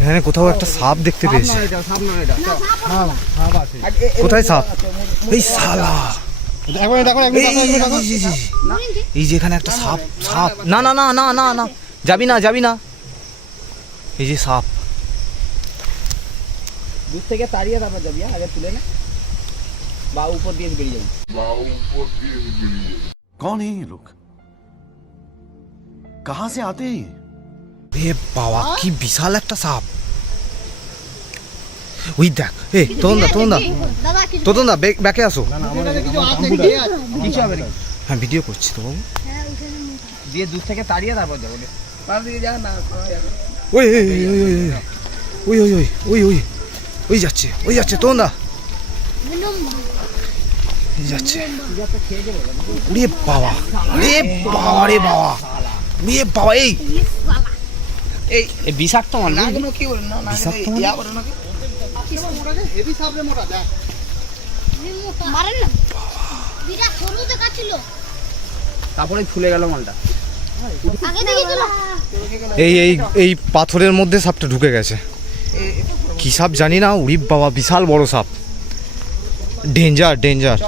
এখানে কোথাও একটা সাপ দেখতে পেয়েছি। কোথায় সাপ? এই শালা, এই যে এখানে একটা সাপ। সাপ না না না না না না, যাবি না যাবি না। এই যে সাপ। দূর থেকে তাড়িয়ে তারপর যাবি, আগে তুলে না বা উপর দিয়ে বেরিয়ে যাবি। कौन है ये लोग? कहां से आते हैं? এ বাবা, কি বিশাল একটা সাপ। ওই দেখ, এই তোতন দা ব্যাকে আসো। কিছু হবে না, হ্যাঁ ভিডিও করছি তো বাবু। দিয়ে দূর থেকে তাড়িয়ে তারপর যাবো। পার দিকে যা না, ওই ওই ওই ওই ওই ওই ওই ওই যাচ্ছে, ওই যাচ্ছে তোতন দা, এই যাচ্ছে। ওরে বাবা, ওরে বাবা রে বাবা, ওরে বাবা। এই এই বিষাক্ত মাল না, কি বলেন না, বিষাক্ত ইয়া করে নাকি হেভি সাপরে মোটা দেখ মারেন না, বিরাট সরু দেখাচ্ছিল, তারপরে ফুলে গেল মালটা। আগে দেখেছিল। এই এই এই পাথরের মধ্যে সাপটা ঢুকে গেছে। কি সাপ জানি না, উড়ি বাবা, বিশাল বড় সাপ, ডেঞ্জার ডেঞ্জার।